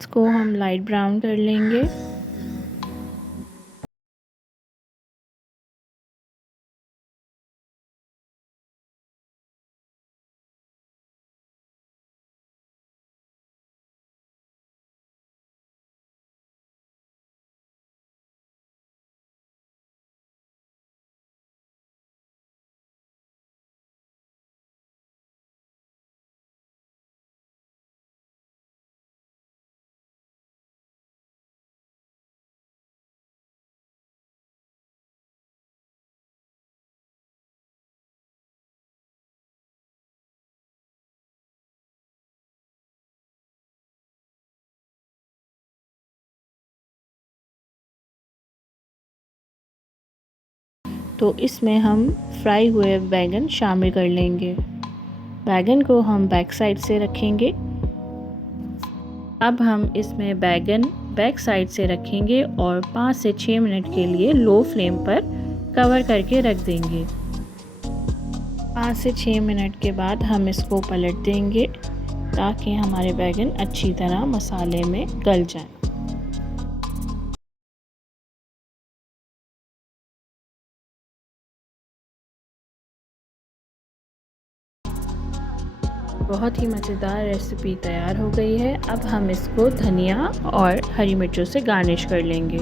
इसको हम light brown कर लेंगे। तो इसमें हम फ्राई हुए बैंगन शामिल कर लेंगे। बैंगन को हम बैक साइड से रखेंगे। अब हम इसमें बैंगन बैक साइड से रखेंगे और 5 से 6 मिनट के लिए लो फ्लेम पर कवर करके रख देंगे। 5 से 6 मिनट के बाद हम इसको पलट देंगे ताकि हमारे बैंगन अच्छी तरह मसाले में गल जाएं। बहुत ही मज़ेदार रेसिपी तैयार हो गई है। अब हम इसको धनिया और हरी मिर्चों से गार्निश कर लेंगे।